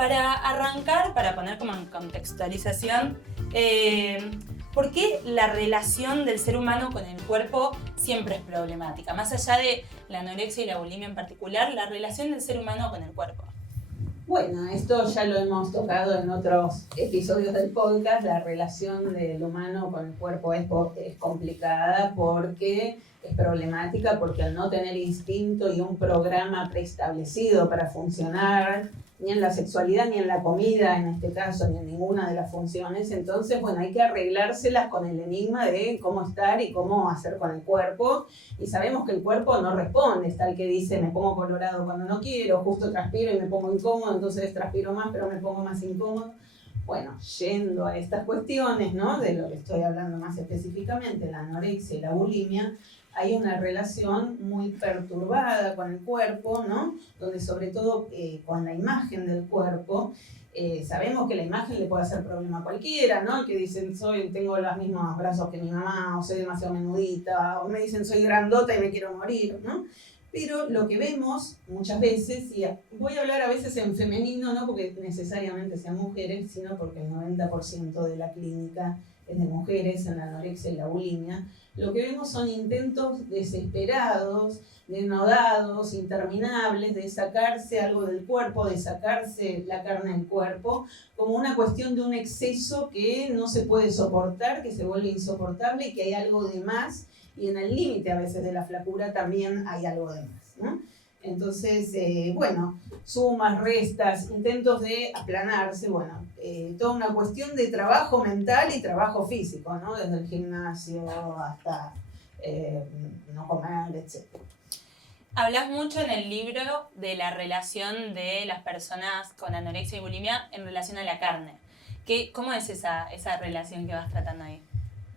Para arrancar, para poner como en contextualización, ¿por qué la relación del ser humano con el cuerpo siempre es problemática? Más allá de la anorexia y la bulimia en particular, la relación del ser humano con el cuerpo. Bueno, esto ya lo hemos tocado en otros episodios del podcast. La relación del humano con el cuerpo es complicada porque es problemática, porque al no tener instinto y un programa preestablecido para funcionar, ni en la sexualidad, ni en la comida, en este caso, ni en ninguna de las funciones, entonces, bueno, hay que arreglárselas con el enigma de cómo estar y cómo hacer con el cuerpo. Y sabemos que el cuerpo no responde, está el que dice me pongo colorado cuando no quiero, justo transpiro y me pongo incómodo, entonces transpiro más pero me pongo más incómodo. Bueno, yendo a estas cuestiones, ¿no? De lo que estoy hablando más específicamente, la anorexia y la bulimia, hay una relación muy perturbada con el cuerpo, ¿no? Donde sobre todo con la imagen del cuerpo, sabemos que la imagen le puede hacer problema a cualquiera, ¿no? El que dicen tengo los mismos brazos que mi mamá, o soy demasiado menudita, o me dicen soy grandota y me quiero morir, ¿no? Pero lo que vemos muchas veces, y voy a hablar a veces en femenino, no porque necesariamente sean mujeres, sino porque el 90% de la clínica es de mujeres en la anorexia y la bulimia, lo que vemos son intentos desesperados, denodados, interminables, de sacarse algo del cuerpo, de sacarse la carne del cuerpo, como una cuestión de un exceso que no se puede soportar, que se vuelve insoportable y que hay algo de más, y en el límite a veces de la flacura también hay algo de más, ¿no? Entonces, bueno, sumas, restas, intentos de aplanarse, bueno, toda una cuestión de trabajo mental y trabajo físico, ¿no? Desde el gimnasio hasta no comer, etc. Hablas mucho en el libro de la relación de las personas con anorexia y bulimia en relación a la carne. ¿Cómo es esa relación que vas tratando ahí?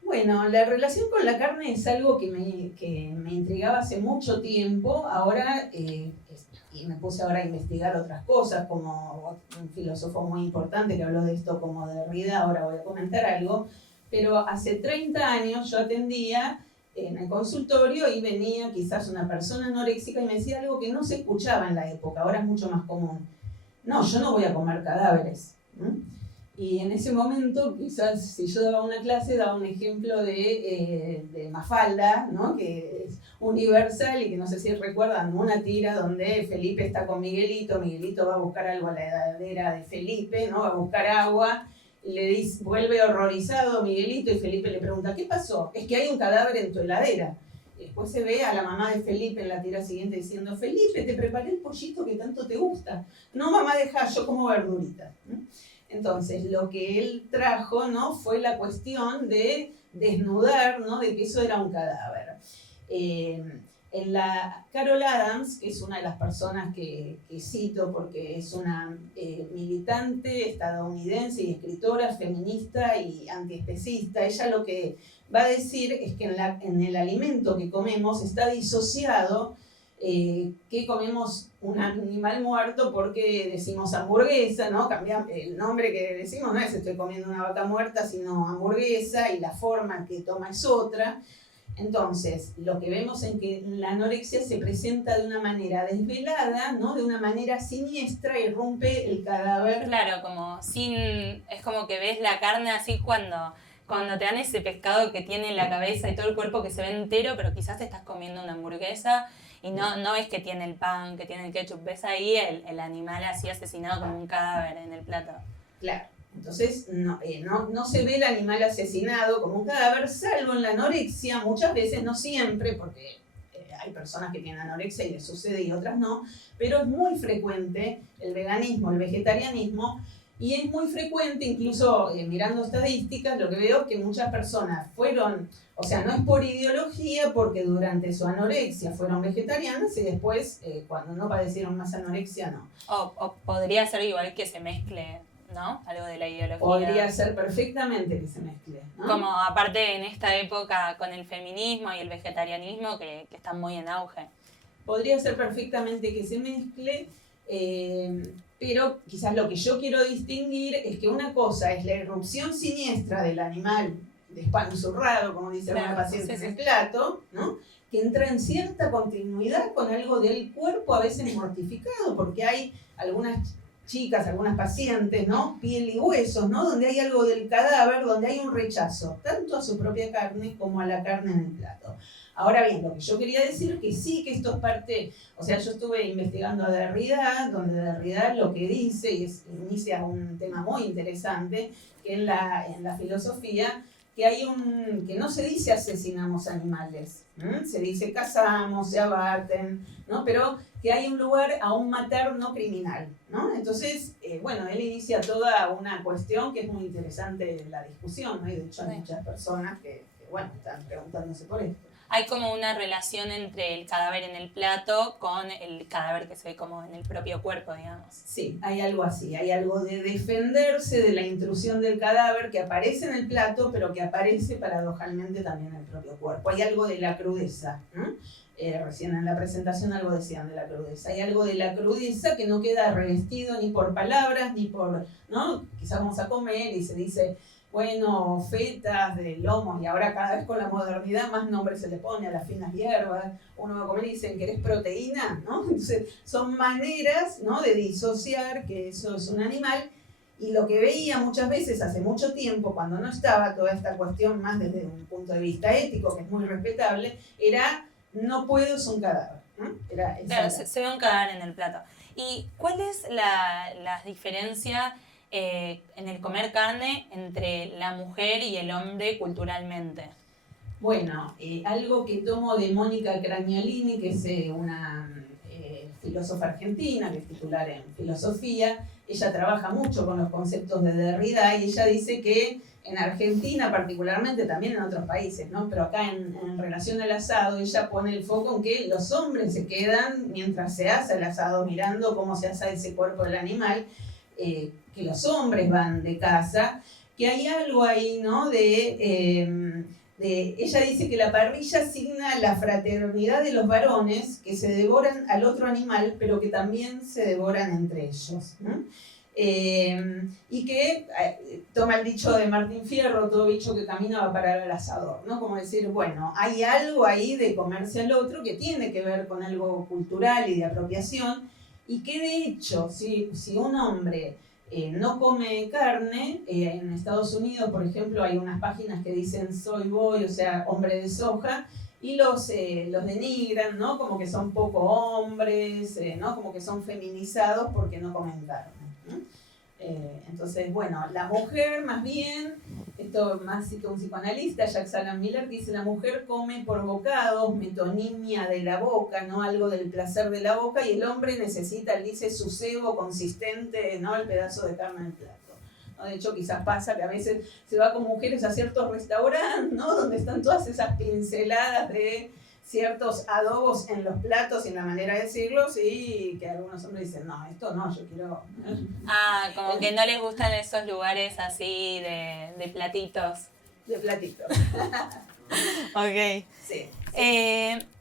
Bueno, la relación con la carne es algo que me intrigaba hace mucho tiempo. Ahora, y me puse ahora a investigar otras cosas, como un filósofo muy importante que habló de esto como Derrida, ahora voy a comentar algo. Pero hace 30 años yo atendía en el consultorio y venía quizás una persona anoréxica y me decía algo que no se escuchaba en la época, ahora es mucho más común. No, yo no voy a comer cadáveres, ¿no? Y en ese momento, quizás si yo daba una clase, daba un ejemplo de Mafalda, ¿no? Que es universal y que no sé si recuerdan una tira donde Felipe está con Miguelito, Miguelito va a buscar algo a la heladera de Felipe, ¿no? Va a buscar agua, le dice, vuelve horrorizado Miguelito y Felipe le pregunta, ¿qué pasó? Es que hay un cadáver en tu heladera. Y después se ve a la mamá de Felipe en la tira siguiente diciendo, Felipe, te preparé el pollito que tanto te gusta. No, mamá, deja, yo como verduritas, ¿no? Entonces, lo que él trajo, ¿no? Fue la cuestión de desnudar, ¿no? De que eso era un cadáver. En la Carol Adams, que es una de las personas que cito porque es una militante estadounidense y escritora feminista y antiespecista, ella lo que va a decir es que en el alimento que comemos está disociado que comemos un animal muerto porque decimos hamburguesa, ¿no? Cambiamos el nombre que decimos, no es estoy comiendo una vaca muerta, sino hamburguesa, y la forma que toma es otra. Entonces, lo que vemos en que la anorexia se presenta de una manera desvelada, ¿no? De una manera siniestra y rompe el cadáver. Claro, es como que ves la carne así cuando te dan ese pescado que tiene la cabeza y todo el cuerpo que se ve entero, pero quizás te estás comiendo una hamburguesa y no ves que tiene el pan, que tiene el ketchup, ves ahí el animal así asesinado como un cadáver en el plato. Claro, entonces no se ve el animal asesinado como un cadáver, salvo en la anorexia, muchas veces, no siempre, porque hay personas que tienen anorexia y les sucede y otras no, pero es muy frecuente el veganismo, el vegetarianismo, y es muy frecuente, incluso mirando estadísticas, lo que veo es que muchas personas fueron, o sea, no es por ideología, porque durante su anorexia fueron vegetarianas y después, cuando no padecieron más anorexia, no. O podría ser igual que se mezcle, ¿no? Algo de la ideología. Podría ser perfectamente que se mezcle, ¿no? Como aparte en esta época con el feminismo y el vegetarianismo que están muy en auge. Podría ser perfectamente que se mezcle, pero quizás lo que yo quiero distinguir es que una cosa es la irrupción siniestra del animal despanzurrado, como dice una paciente en el plato, ¿no? Que entra en cierta continuidad con algo del cuerpo a veces mortificado, porque hay algunas chicas, algunas pacientes, ¿no? Piel y huesos, ¿no? Donde hay algo del cadáver, donde hay un rechazo, tanto a su propia carne como a la carne en el plato. Ahora bien, lo que yo quería decir que sí, que esto es parte, o sea, yo estuve investigando a Derrida, donde Derrida lo que dice, y inicia un tema muy interesante, que en la filosofía, que que no se dice asesinamos animales, se dice cazamos, se abaten, ¿no? Pero que hay un lugar aún materno criminal, ¿no? Entonces, bueno, él inicia toda una cuestión que es muy interesante la discusión, ¿no? Y de hecho hay muchas personas que bueno, están preguntándose por esto. Hay como una relación entre el cadáver en el plato con el cadáver que se ve como en el propio cuerpo, digamos. Sí, hay algo así, hay algo de defenderse de la intrusión del cadáver que aparece en el plato, pero que aparece paradojalmente también en el propio cuerpo. Hay algo de la crudeza, ¿no? Recién en la presentación algo decían de la crudeza. Hay algo de la crudeza que no queda revestido ni por palabras, ni por, ¿no? Quizás vamos a comer y se dice, bueno, fetas de lomo, y ahora cada vez con la modernidad más nombre se le pone a las finas hierbas. Uno va a comer y dicen, ¿querés proteína? ¿No? Entonces, son maneras, ¿no?, de disociar que eso es un animal. Y lo que veía muchas veces hace mucho tiempo, cuando no estaba toda esta cuestión más desde un punto de vista ético, que es muy respetable, era, no puedo, es un cadáver, ¿no? Claro, se ve un cadáver en el plato. ¿Y cuál es la diferencia en el comer carne entre la mujer y el hombre culturalmente? Bueno, algo que tomo de Mónica Cragnolini, que es una filósofa argentina, que es titular en filosofía. Ella trabaja mucho con los conceptos de Derrida y ella dice que en Argentina particularmente, también en otros países, ¿no? Pero acá en relación al asado, ella pone el foco en que los hombres se quedan mientras se asa el asado mirando cómo se asa ese cuerpo del animal, que los hombres van de caza, que hay algo ahí, ¿no? Ella dice que la parrilla asigna la fraternidad de los varones que se devoran al otro animal, pero que también se devoran entre ellos, ¿no? Y que toma el dicho de Martín Fierro, todo bicho que camina va a parar al asador, ¿no? Como decir, bueno, hay algo ahí de comerse al otro que tiene que ver con algo cultural y de apropiación, y que de hecho, si un hombre no come carne, en Estados Unidos, por ejemplo, hay unas páginas que dicen soy boy, o sea, hombre de soja, y los denigran, ¿no? Como que son poco hombres, ¿no? Como que son feminizados porque no comen carne, ¿no? Entonces, bueno, la mujer más bien, esto más cito un psicoanalista, Jacques Alan Miller, que dice la mujer come por bocados, metonimia de la boca, ¿no? Algo del placer de la boca, y el hombre necesita, él dice, su cebo consistente, ¿no? El pedazo de carne en el plato. ¿No? De hecho, quizás pasa que a veces se va con mujeres a ciertos restaurantes, ¿no? Donde están todas esas pinceladas de ciertos adobos en los platos y en la manera de decirlos, y que algunos hombres dicen, no, esto no, yo quiero... Ah, como que no les gustan esos lugares así de platitos. De platitos. Ok. Sí.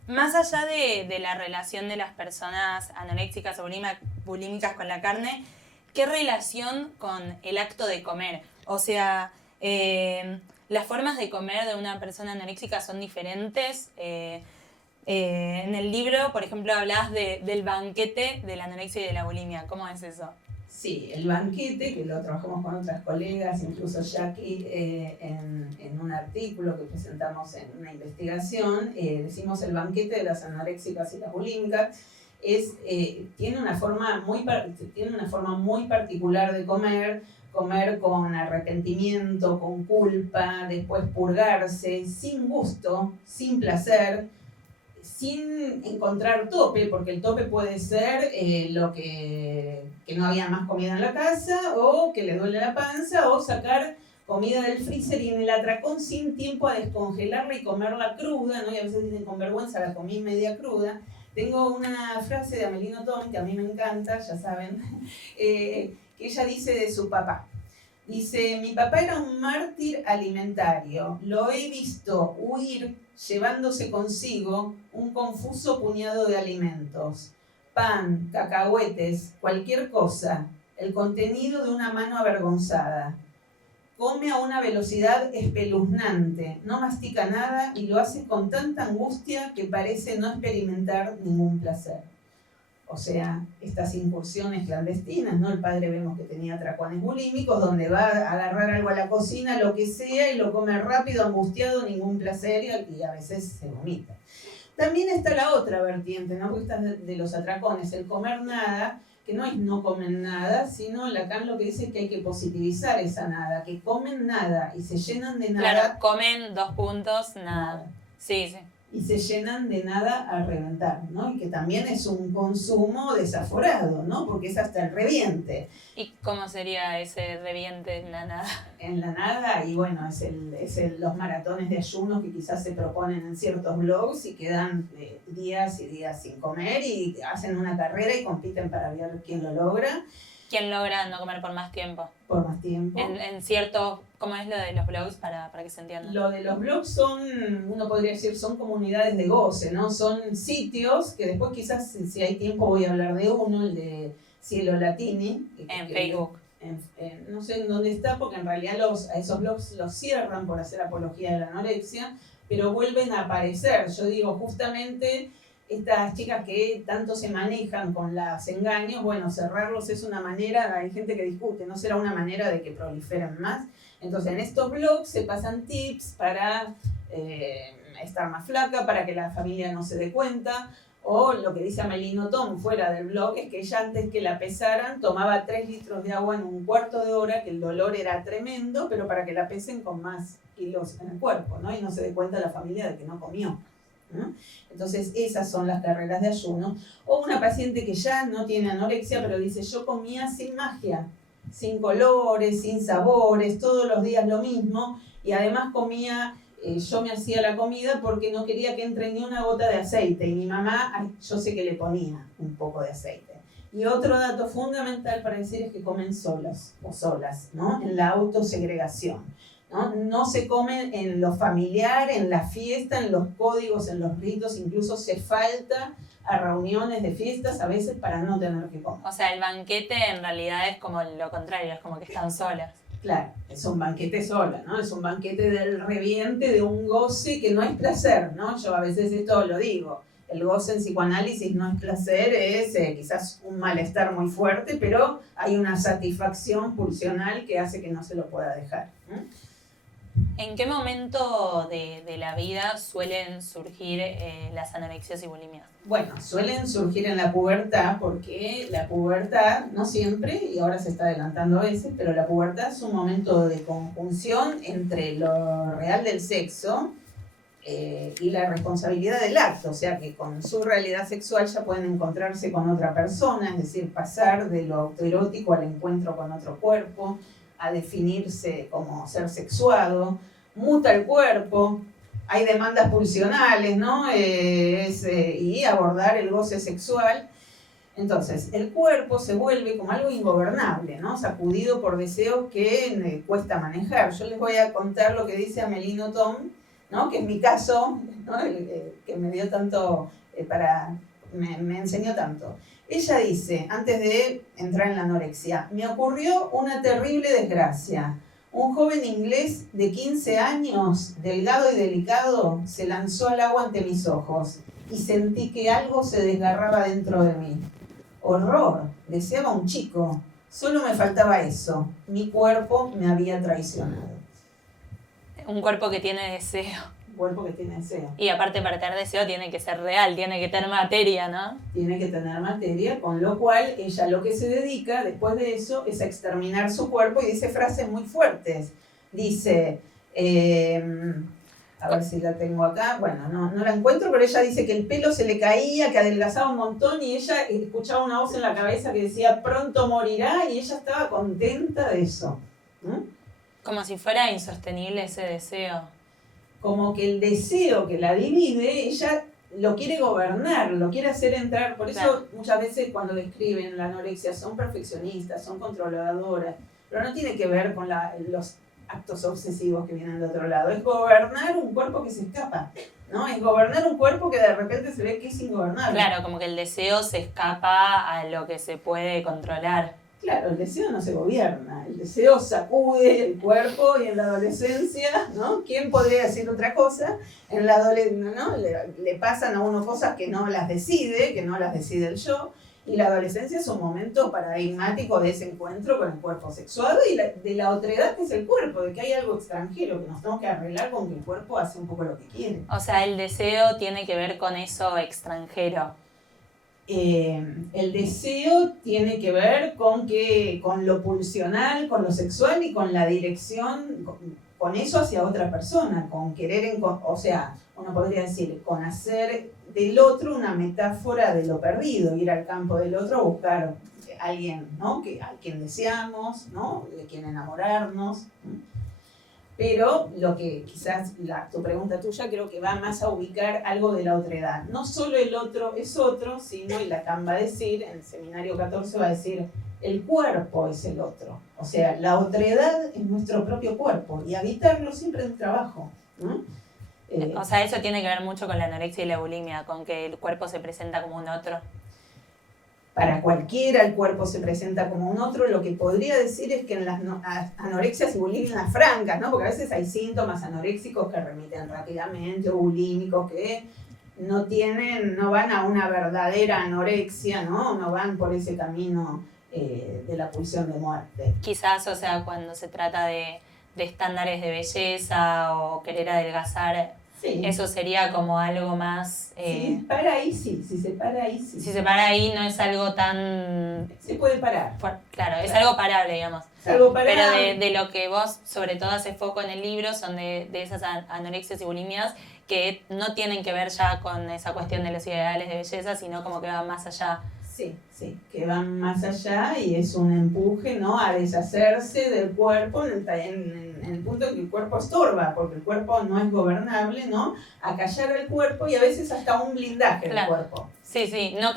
Más allá de la relación de las personas anoréxicas o bulímicas con la carne, ¿qué relación con el acto de comer? O sea, las formas de comer de una persona anoréxica son diferentes. En el libro, por ejemplo, hablas del banquete de la anorexia y de la bulimia. ¿Cómo es eso? Sí, el banquete, que lo trabajamos con otras colegas, incluso Jackie, en un artículo que presentamos en una investigación, decimos el banquete de las anoréxicas y las bulímicas, tiene una forma muy particular de comer con arrepentimiento, con culpa, después purgarse, sin gusto, sin placer, sin encontrar tope, porque el tope puede ser que no había más comida en la casa, o que le duele la panza, o sacar comida del freezer y en el atracón sin tiempo a descongelarla y comerla cruda, ¿no? Y a veces dicen con vergüenza, la comí media cruda. Tengo una frase de Amelino Tom, que a mí me encanta, ya saben, que ella dice de su papá. Dice, mi papá era un mártir alimentario, lo he visto huir llevándose consigo un confuso puñado de alimentos, pan, cacahuetes, cualquier cosa, el contenido de una mano avergonzada. Come a una velocidad espeluznante, no mastica nada y lo hace con tanta angustia que parece no experimentar ningún placer. O sea, estas incursiones clandestinas, ¿no? El padre vemos que tenía atracones bulímicos, donde va a agarrar algo a la cocina, lo que sea, y lo come rápido, angustiado, ningún placer, y a veces se vomita. También está la otra vertiente, ¿no? Porque está de los atracones, el comer nada, que no es no comen nada, sino Lacan lo que dice es que hay que positivizar esa nada, que comen nada y se llenan de nada. Claro, comen nada. Sí, sí. Y se llenan de nada al reventar, ¿no? Y que también es un consumo desaforado, ¿no? Porque es hasta el reviente. ¿Y cómo sería ese reviente en la nada? En la nada, y bueno, los maratones de ayuno que quizás se proponen en ciertos blogs y quedan días y días sin comer y hacen una carrera y compiten para ver quién lo logra. ¿Quién logra no comer por más tiempo? Por más tiempo. En cierto, ¿cómo es lo de los blogs para que se entienda? Lo de los blogs uno podría decir, son comunidades de goce, ¿no? Son sitios que después quizás, si hay tiempo, voy a hablar de uno, el de Cielo Latini. En Facebook. No sé en dónde está, porque en realidad a esos blogs los cierran por hacer apología de la anorexia, pero vuelven a aparecer. Yo digo, justamente estas chicas que tanto se manejan con los engaños, bueno, cerrarlos es una manera, hay gente que discute, ¿no será una manera de que proliferen más? Entonces en estos blogs se pasan tips para estar más flaca, para que la familia no se dé cuenta, o lo que dice Amelino Tom fuera del blog es que ella antes que la pesaran tomaba 3 litros de agua en un cuarto de hora, que el dolor era tremendo, pero para que la pesen con más kilos en el cuerpo, ¿no? Y no se dé cuenta la familia de que no comió, ¿no? Entonces esas son las carreras de ayuno. O una paciente que ya no tiene anorexia, pero dice, yo comía sin magia, sin colores, sin sabores, todos los días lo mismo, y además comía, yo me hacía la comida porque no quería que entre ni una gota de aceite, y mi mamá, yo sé que le ponía un poco de aceite. Y otro dato fundamental para decir es que comen solos o solas, ¿no? En la autosegregación. No se come en lo familiar, en la fiesta, en los códigos, en los ritos, incluso se falta a reuniones de fiestas a veces para no tener que comer. O sea, el banquete en realidad es como lo contrario, es como que están solas. Claro, es un banquete sola, ¿no? Es un banquete del reviente, de un goce que no es placer, ¿no? Yo a veces esto lo digo. El goce en psicoanálisis no es placer, es quizás un malestar muy fuerte, pero hay una satisfacción pulsional que hace que no se lo pueda dejar, ¿eh? ¿En qué momento de la vida suelen surgir las anorexias y bulimias? Bueno, suelen surgir en la pubertad porque la pubertad, no siempre, y ahora se está adelantando a veces, pero la pubertad es un momento de conjunción entre lo real del sexo y la responsabilidad del acto, o sea que con su realidad sexual ya pueden encontrarse con otra persona, es decir, pasar de lo autoerótico al encuentro con otro cuerpo, a definirse como ser sexuado, muta el cuerpo, hay demandas pulsionales, ¿no? Y abordar el goce sexual. Entonces, el cuerpo se vuelve como algo ingobernable, ¿no? Sacudido por deseos que cuesta manejar. Yo les voy a contar lo que dice Amelino Tom, ¿no? Que en mi caso, ¿no? Que me dio tanto, me enseñó tanto. Ella dice, antes de entrar en la anorexia, me ocurrió una terrible desgracia. Un joven inglés de 15 años, delgado y delicado, se lanzó al agua ante mis ojos y sentí que algo se desgarraba dentro de mí. Horror, deseaba un chico. Solo me faltaba eso. Mi cuerpo me había traicionado. Un cuerpo que tiene deseo. Cuerpo que tiene deseo. Y aparte para tener deseo tiene que ser real, tiene que tener materia, ¿no? Tiene que tener materia, con lo cual ella lo que se dedica después de eso es a exterminar su cuerpo y dice frases muy fuertes. Dice, a ver si la tengo acá, bueno, no la encuentro, pero ella dice que el pelo se le caía, que adelgazaba un montón y ella escuchaba una voz en la cabeza que decía, pronto morirá, y ella estaba contenta de eso. Como si fuera insostenible ese deseo. Como que el deseo que la divide, ella lo quiere gobernar, lo quiere hacer entrar. Por eso claro, muchas veces cuando describen la anorexia son perfeccionistas, son controladoras, pero no tiene que ver con los actos obsesivos que vienen de otro lado. Es gobernar un cuerpo que se escapa, ¿no? Es gobernar un cuerpo que de repente se ve que es ingobernable. Claro, como que el deseo se escapa a lo que se puede controlar. Claro, el deseo no se gobierna, el deseo sacude el cuerpo y en la adolescencia, ¿no? ¿Quién podría decir otra cosa? En la adolescencia, ¿no? Le pasan a uno cosas que no las decide el yo, Y la adolescencia es un momento paradigmático de ese encuentro con el cuerpo sexuado y de la otredad que es el cuerpo, de que hay algo extranjero, que nos tenemos que arreglar con que el cuerpo hace un poco lo que quiere. O sea, el deseo tiene que ver con eso extranjero. El deseo tiene que ver con lo pulsional, con lo sexual y con la dirección, con eso hacia otra persona, con querer, o sea, uno podría decir, con hacer del otro una metáfora de lo perdido, ir al campo del otro a buscar a alguien, ¿no? A quien deseamos, ¿no? De quien enamorarnos. Pero lo que quizás tu pregunta tuya creo que va más a ubicar algo de la otredad. No solo el otro es otro, sino, y Lacan va a decir, en el seminario 14 va a decir, el cuerpo es el otro. O sea, la otredad es nuestro propio cuerpo y habitarlo siempre es un trabajo, ¿no? O sea, eso tiene que ver mucho con la anorexia y la bulimia, con que el cuerpo se presenta como un otro. Para cualquiera el cuerpo se presenta como un otro. Lo que podría decir es que en las anorexias y bulimias francas, ¿no? Porque a veces hay síntomas anoréxicos que remiten rápidamente o bulímicos que no van a una verdadera anorexia, ¿no? No van por ese camino de la pulsión de muerte. Quizás, o sea, cuando se trata de estándares de belleza o querer adelgazar, sí. Eso sería como algo más... si se para ahí, sí. Si se para ahí no es algo tan... Se puede parar. Claro, es algo parable, digamos. Es algo parable. Pero de lo que vos, sobre todo, haces foco en el libro, son de esas anorexias y bulimias que no tienen que ver ya con esa cuestión de los ideales de belleza, sino como que van más allá. Sí, que van más allá y es un empuje, ¿no? A deshacerse del cuerpo en el punto en que el cuerpo estorba, porque el cuerpo no es gobernable, ¿no? A callar el cuerpo y a veces hasta un blindaje del cuerpo. Sí, no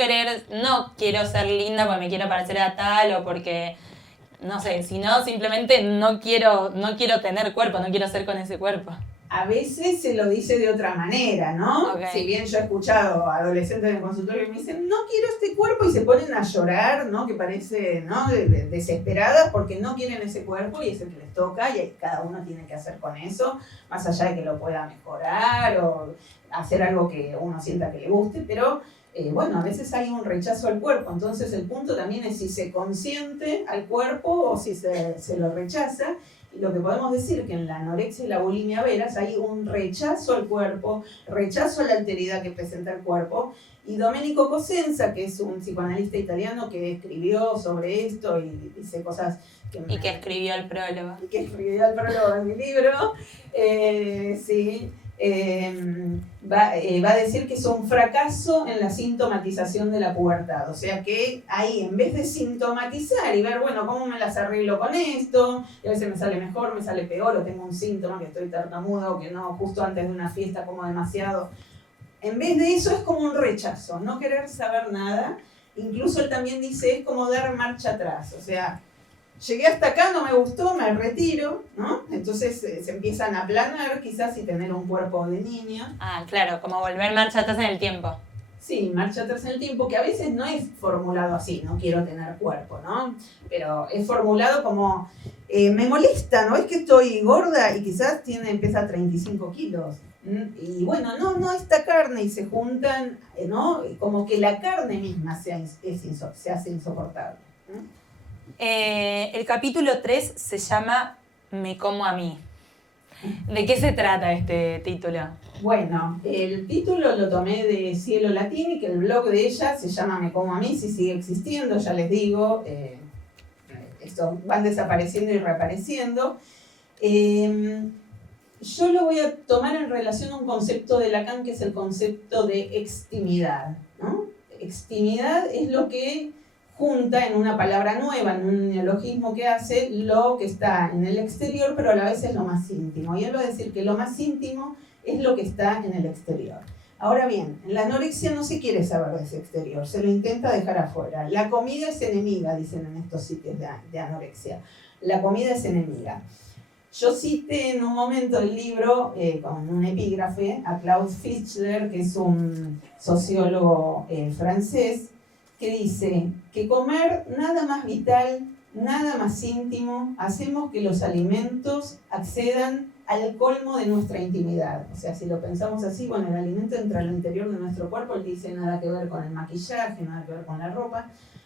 quiero ser linda porque me quiero parecer a tal o porque, no sé, sino simplemente no quiero tener cuerpo, no quiero ser con ese cuerpo. A veces se lo dice de otra manera, ¿no? Okay. Si bien yo he escuchado a adolescentes en el consultorio que me dicen, no quiero este cuerpo, y se ponen a llorar, ¿no? Que parece, ¿no? Desesperadas porque no quieren ese cuerpo y es el que les toca y cada uno tiene que hacer con eso, más allá de que lo pueda mejorar o hacer algo que uno sienta que le guste, pero bueno, a veces hay un rechazo al cuerpo, entonces el punto también es si se consiente al cuerpo o si se lo rechaza. Lo que podemos decir es que en la anorexia y la bulimia veras hay un rechazo al cuerpo, rechazo a la alteridad que presenta el cuerpo. Y Domenico Cosenza, que es un psicoanalista italiano que escribió sobre esto y dice cosas... que escribió el prólogo. Y que escribió el prólogo en mi libro, sí. Va a decir que es un fracaso en la sintomatización de la pubertad, o sea que ahí en vez de sintomatizar y ver, bueno, cómo me las arreglo con esto, y a veces me sale mejor, me sale peor, o tengo un síntoma que estoy tartamudo, o que no, justo antes de una fiesta como demasiado, en vez de eso es como un rechazo, no querer saber nada. Incluso él también dice, es como dar marcha atrás, o sea, llegué hasta acá, no me gustó, me retiro, ¿no? Entonces se empiezan a aplanar quizás y tener un cuerpo de niña. Ah, claro, como volver marcha atrás en el tiempo. Sí, marcha atrás en el tiempo, que a veces no es formulado así, no quiero tener cuerpo, ¿no? Pero es formulado como, me molesta, ¿no? Es que estoy gorda y quizás pesa 35 kilos. Y bueno, no esta carne, y se juntan, ¿no? Como que la carne misma se hace insoportable, ¿no? El capítulo 3 se llama Me como a mí. ¿De qué se trata este título? Bueno, el título lo tomé de Cielo Latini, que el blog de ella se llama Me como a mí, si sigue existiendo, ya les digo, estos van desapareciendo y reapareciendo. Yo lo voy a tomar en relación a un concepto de Lacan, que es el concepto de extimidad, ¿no? Extimidad es lo que junta en una palabra nueva, en un neologismo que hace lo que está en el exterior, pero a la vez es lo más íntimo. Y él va a decir que lo más íntimo es lo que está en el exterior. Ahora bien, en la anorexia no se quiere saber de ese exterior, se lo intenta dejar afuera. La comida es enemiga, dicen en estos sitios de anorexia. La comida es enemiga. Yo cité en un momento del libro, con un epígrafe, a Claude Fichtler, que es un sociólogo francés, que dice que comer nada más vital, nada más íntimo, hacemos que los alimentos accedan al colmo de nuestra intimidad. O sea, si lo pensamos así, bueno, el alimento entra al interior de nuestro cuerpo, él dice nada que ver con el maquillaje, nada que ver con la ropa.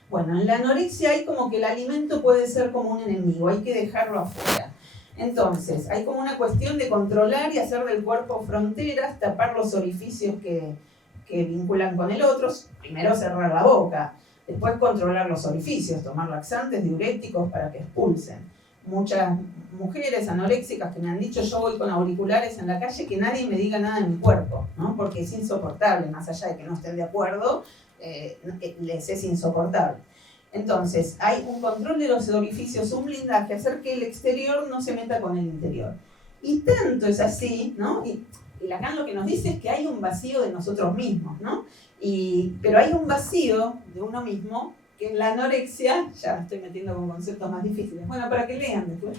Bueno, en la anorexia hay como que el alimento puede ser como un enemigo, hay que dejarlo afuera. Entonces, hay como una cuestión de controlar y hacer del cuerpo fronteras, tapar los orificios que vinculan con el otro, primero cerrar la boca, después controlar los orificios, tomar laxantes, diuréticos para que expulsen. Muchas mujeres anoréxicas que me han dicho, yo voy con auriculares en la calle, que nadie me diga nada de mi cuerpo, ¿no? Porque es insoportable, más allá de que no estén de acuerdo, les es insoportable. Entonces, hay un control de los orificios, un blindaje, hacer que el exterior no se meta con el interior. Y tanto es así, ¿no? Y Lacan lo que nos dice es que hay un vacío de nosotros mismos, ¿no? Pero hay un vacío de uno mismo que en la anorexia, ya me estoy metiendo con conceptos más difíciles, bueno, para que lean después.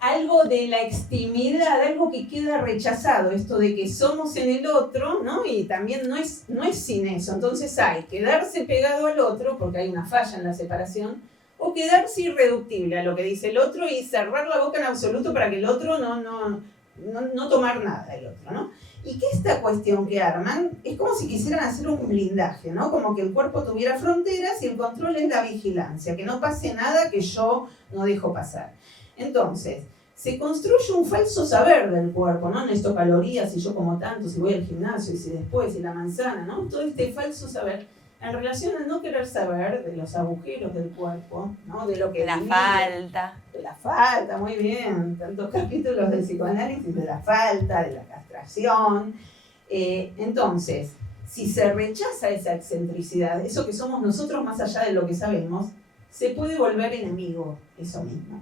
Algo de la extimidad, algo que queda rechazado, esto de que somos en el otro, ¿no? Y también no es sin eso. Entonces hay quedarse pegado al otro, porque hay una falla en la separación, o quedarse irreductible a lo que dice el otro y cerrar la boca en absoluto para que el otro no tomar nada del otro, ¿no? Y que esta cuestión que arman es como si quisieran hacer un blindaje, ¿no? Como que el cuerpo tuviera fronteras y el control es la vigilancia, que no pase nada que yo no dejo pasar. Entonces, se construye un falso saber del cuerpo, ¿no? Necesito calorías, si yo como tanto, si voy al gimnasio, y si después, y la manzana, ¿no? Todo este falso saber en relación al no querer saber de los agujeros del cuerpo, ¿no? De lo que... De la falta. De la falta, muy bien. Tantos capítulos del psicoanálisis, de la falta, de la castración. Entonces, si se rechaza esa excentricidad, eso que somos nosotros más allá de lo que sabemos, se puede volver enemigo, eso mismo.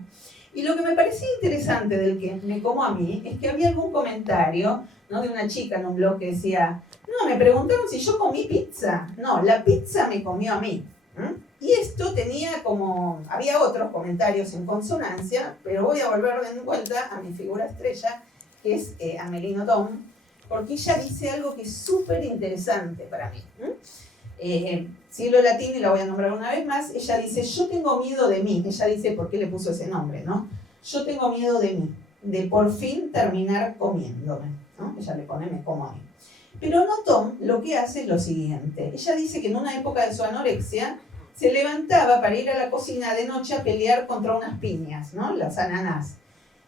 Y lo que me parecía interesante del que me como a mí es que había algún comentario, ¿no? De una chica en un blog que decía, no, me preguntaron si yo comí pizza. No, la pizza me comió a mí. Y esto tenía como, había otros comentarios en consonancia, pero voy a volver de vuelta a mi figura estrella, que es Amélie Nothomb, porque ella dice algo que es súper interesante para mí. Siglo latino, y la voy a nombrar una vez más, ella dice, yo tengo miedo de mí. Ella dice, ¿por qué le puso ese nombre, no? Yo tengo miedo de mí, de por fin terminar comiéndome, ¿no? Ella le pone, me como a mí. Pero Nothomb lo que hace es lo siguiente. Ella dice que en una época de su anorexia se levantaba para ir a la cocina de noche a pelear contra unas piñas, ¿no? Las ananás.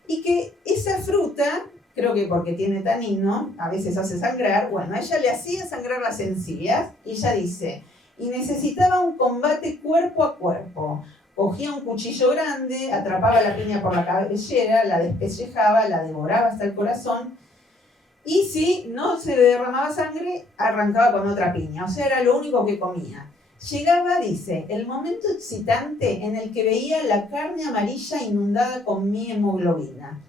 Y que esa fruta, creo que porque tiene tanino, a veces hace sangrar, bueno, a ella le hacía sangrar las encías, y ella dice, y necesitaba un combate cuerpo a cuerpo. Cogía un cuchillo grande, atrapaba la piña por la cabellera, la despellejaba, la devoraba hasta el corazón, y si no se le derramaba sangre, arrancaba con otra piña. O sea, era lo único que comía. Llegaba, dice, el momento excitante en el que veía la carne amarilla inundada con mi hemoglobina.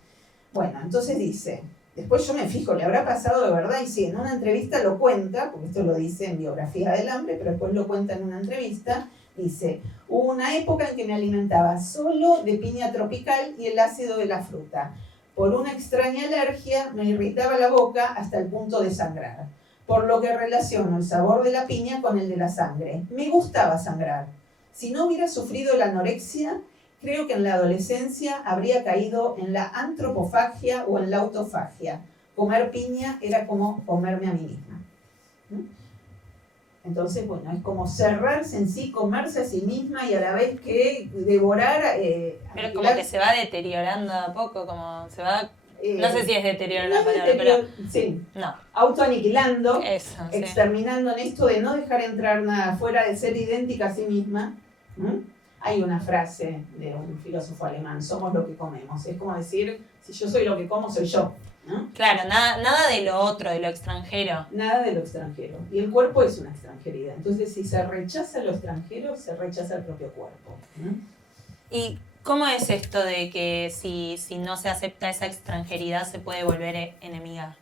Bueno, entonces dice, después yo me fijo, ¿le habrá pasado de verdad? Y sí, en una entrevista lo cuenta, porque esto lo dice en Biografía del Hambre, pero después lo cuenta en una entrevista, dice, hubo una época en que me alimentaba solo de piña tropical y el ácido de la fruta. Por una extraña alergia me irritaba la boca hasta el punto de sangrar, por lo que relaciono el sabor de la piña con el de la sangre. Me gustaba sangrar. Si no hubiera sufrido la anorexia, creo que en la adolescencia habría caído en la antropofagia o en la autofagia. Comer piña era como comerme a mí misma. Entonces, bueno, es como cerrarse en sí, comerse a sí misma y a la vez que devorar... pero como que se va deteriorando a poco, como se va... no sé si es deterioro la palabra, pero... Sí, no. Autoaniquilando, eso, exterminando en esto de no dejar entrar nada fuera de ser idéntica a sí misma. Hay una frase de un filósofo alemán, somos lo que comemos. Es como decir, si yo soy lo que como, soy yo, ¿no? Claro, nada de lo otro, de lo extranjero. Nada de lo extranjero. Y el cuerpo es una extranjeridad. Entonces, si se rechaza lo extranjero, se rechaza el propio cuerpo. ¿Y cómo es esto de que si no se acepta esa extranjeridad se puede volver enemiga?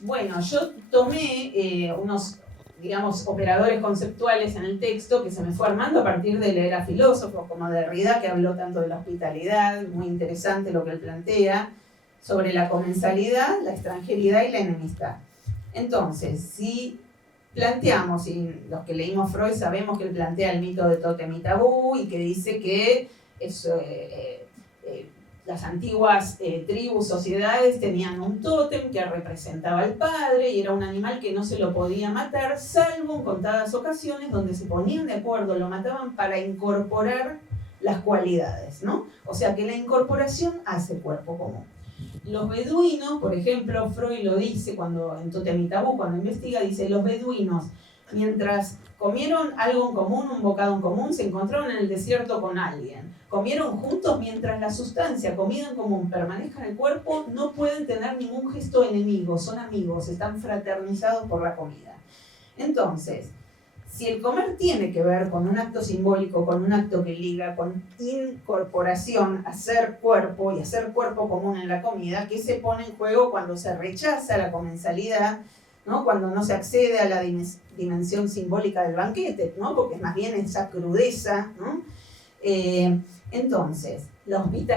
Bueno, yo tomé unos, digamos, operadores conceptuales en el texto que se me fue armando a partir de leer a filósofos como Derrida, que habló tanto de la hospitalidad, muy interesante lo que él plantea, sobre la comensalidad, la extranjeridad y la enemistad. Entonces, si planteamos, y los que leímos Freud sabemos que él plantea el mito de tótem y tabú y que dice que las antiguas tribus, sociedades tenían un tótem que representaba al padre y era un animal que no se lo podía matar, salvo en contadas ocasiones donde se ponían de acuerdo, lo mataban para incorporar las cualidades, ¿no? O sea que la incorporación hace cuerpo común. Los beduinos, por ejemplo, Freud lo dice cuando en Tótem y Tabú, cuando investiga, dice, los beduinos, mientras comieron algo en común, un bocado en común, se encontraron en el desierto con alguien. Comieron juntos mientras la sustancia comida en común permanezca en el cuerpo, no pueden tener ningún gesto enemigo, son amigos, están fraternizados por la comida. Entonces, si el comer tiene que ver con un acto simbólico, con un acto que liga, con incorporación, hacer cuerpo y hacer cuerpo común en la comida, ¿qué se pone en juego cuando se rechaza la comensalidad, ¿no? Cuando no se accede a la dimensión simbólica del banquete, ¿no? Porque es más bien esa crudeza, ¿no? Entonces,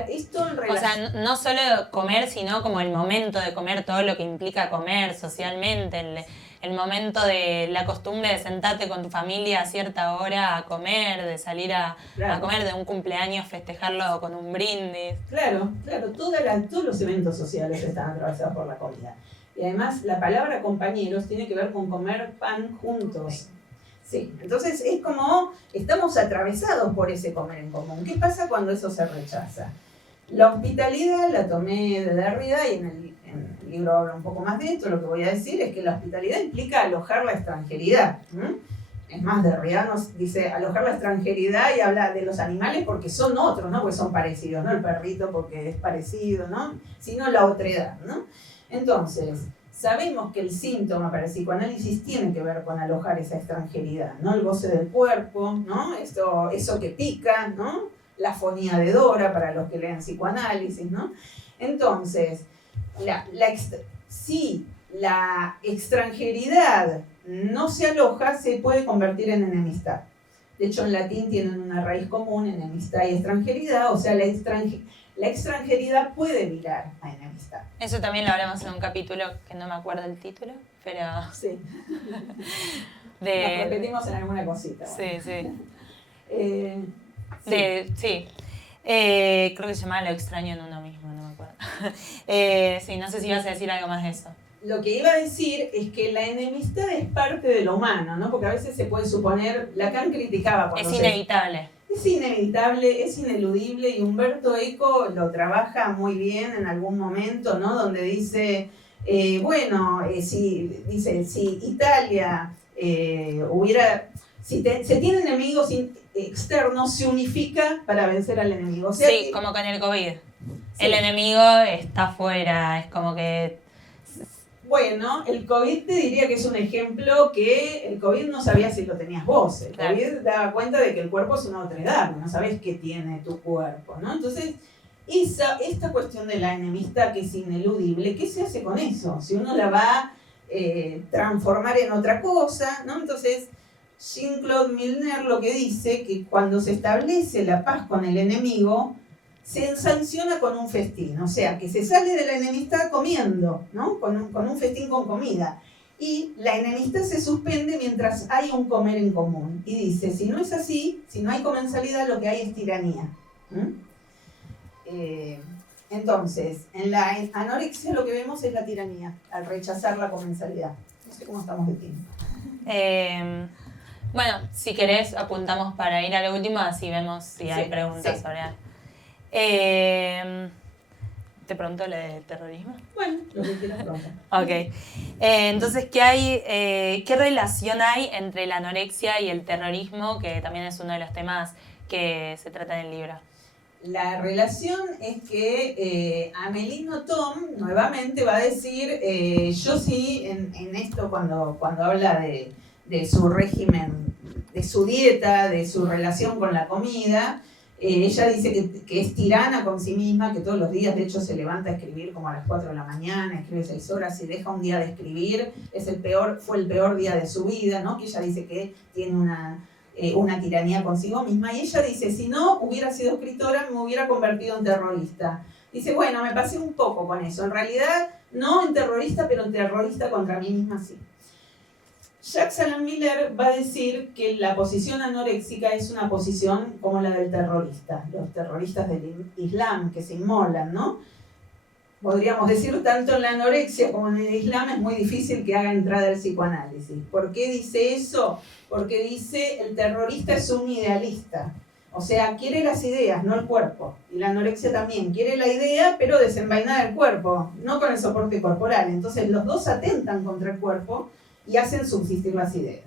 esto en relación... O sea, no solo comer, sino como el momento de comer, todo lo que implica comer socialmente, el momento de la costumbre de sentarte con tu familia a cierta hora a comer, de salir a comer, de un cumpleaños, festejarlo con un brindis. Claro, todos los eventos sociales están atravesados por la comida. Y además la palabra compañeros tiene que ver con comer pan juntos. Sí, entonces es como estamos atravesados por ese comer en común. ¿Qué pasa cuando eso se rechaza? La hospitalidad la tomé de Derrida y en el libro habla un poco más de esto. Lo que voy a decir es que la hospitalidad implica alojar la extranjeridad. Es más, Derrida nos dice alojar la extranjeridad y habla de los animales porque son otros, no porque son parecidos, no el perrito porque es parecido, ¿no? Sino la otredad, ¿no? Entonces, sabemos que el síntoma para el psicoanálisis tiene que ver con alojar esa extranjeridad, ¿no? El goce del cuerpo, ¿no? Eso que pica, ¿no? La fonía de Dora para los que leen psicoanálisis, ¿no? Entonces, si la extranjeridad no se aloja, se puede convertir en enemistad. De hecho, en latín tienen una raíz común, enemistad y extranjeridad, o sea, la extranjeridad puede virar a enemistad. Eso también lo hablamos en un capítulo que no me acuerdo el título, pero... Sí. Nos repetimos en alguna cosita. Sí, sí. Sí. Creo que se llamaba Lo extraño en uno mismo, no me acuerdo. Sí, no sé si ibas a decir algo más de eso. Lo que iba a decir es que la enemistad es parte de lo humano, ¿no? Porque a veces se puede suponer, Lacan criticaba cuando es inevitable. Es inevitable, es ineludible, y Umberto Eco lo trabaja muy bien en algún momento, ¿no? Donde dice, si Italia se tiene enemigos externos, se unifica para vencer al enemigo. O sea, sí, como con el COVID. Sí. El enemigo está afuera, es como que... Bueno, el COVID te diría que es un ejemplo que el COVID no sabía si lo tenías vos. El COVID daba cuenta de que el cuerpo es una otredad, no sabes qué tiene tu cuerpo, ¿no? Entonces, esta cuestión de la enemistad que es ineludible, ¿qué se hace con eso? Si uno la va a transformar en otra cosa, ¿no? Entonces, Jean-Claude Milner lo que dice que cuando se establece la paz con el enemigo, se sanciona con un festín, o sea, que se sale de la enemistad comiendo, ¿no? Con un festín con comida. Y la enemistad se suspende mientras hay un comer en común. Y dice, si no es así, si no hay comensalidad, lo que hay es tiranía. Entonces, en la anorexia lo que vemos es la tiranía, al rechazar la comensalidad. No sé cómo estamos de tiempo. Bueno, si querés, apuntamos para ir a lo último, así vemos si hay preguntas sobre algo. ¿Te pregunto lo de terrorismo? Bueno, lo que quieras preguntar. Ok. Entonces, ¿qué relación hay entre la anorexia y el terrorismo, que también es uno de los temas que se trata en el libro? La relación es que Amélie Nothomb nuevamente va a decir, yo sí, en esto cuando habla de su régimen, de su dieta, de su relación con la comida, ella dice que es tirana con sí misma, que todos los días de hecho se levanta a escribir como a las 4 de la mañana, escribe 6 horas y deja un día de escribir, fue el peor día de su vida, ¿no? Que ella dice que tiene una tiranía consigo misma, y ella dice, si no hubiera sido escritora me hubiera convertido en terrorista. Dice, bueno, me pasé un poco con eso, en realidad no en terrorista, pero en terrorista contra mí misma sí. Jacques Alan Miller va a decir que la posición anoréxica es una posición como la del terrorista, los terroristas del Islam que se inmolan, ¿no? Podríamos decir, tanto en la anorexia como en el Islam es muy difícil que haga entrada al psicoanálisis. ¿Por qué dice eso? Porque dice el terrorista es un idealista. O sea, quiere las ideas, no el cuerpo. Y la anorexia también quiere la idea, pero desenvainar el cuerpo, no con el soporte corporal. Entonces los dos atentan contra el cuerpo y hacen subsistir las ideas.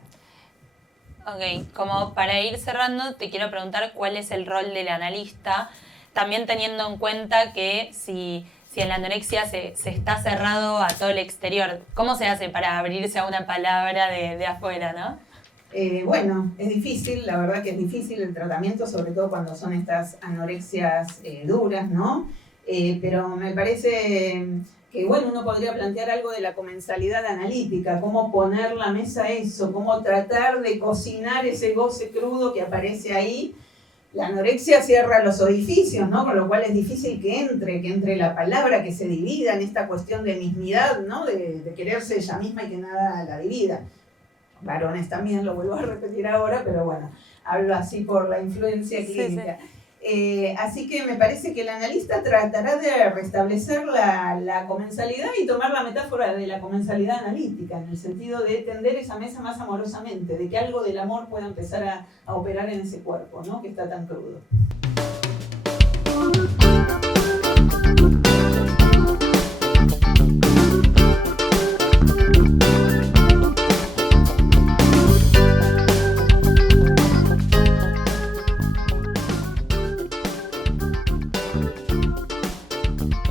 Ok, como para ir cerrando, te quiero preguntar cuál es el rol del analista, también teniendo en cuenta que si en la anorexia se está cerrado a todo el exterior, ¿cómo se hace para abrirse a una palabra de afuera, no? Bueno, es difícil, la verdad que es difícil el tratamiento, sobre todo cuando son estas anorexias duras, ¿no? Pero me parece que, bueno, uno podría plantear algo de la comensalidad analítica, cómo poner la mesa a eso, cómo tratar de cocinar ese goce crudo que aparece ahí. La anorexia cierra los orificios, ¿no? Con lo cual es difícil que entre la palabra, que se divida en esta cuestión de mismidad, ¿no? De quererse ella misma y que nada la divida. Varones también, lo vuelvo a repetir ahora, pero bueno, hablo así por la influencia clínica. Sí. Así que me parece que el analista tratará de restablecer la comensalidad y tomar la metáfora de la comensalidad analítica, en el sentido de tender esa mesa más amorosamente, de que algo del amor pueda empezar a operar en ese cuerpo, ¿no? Que está tan crudo.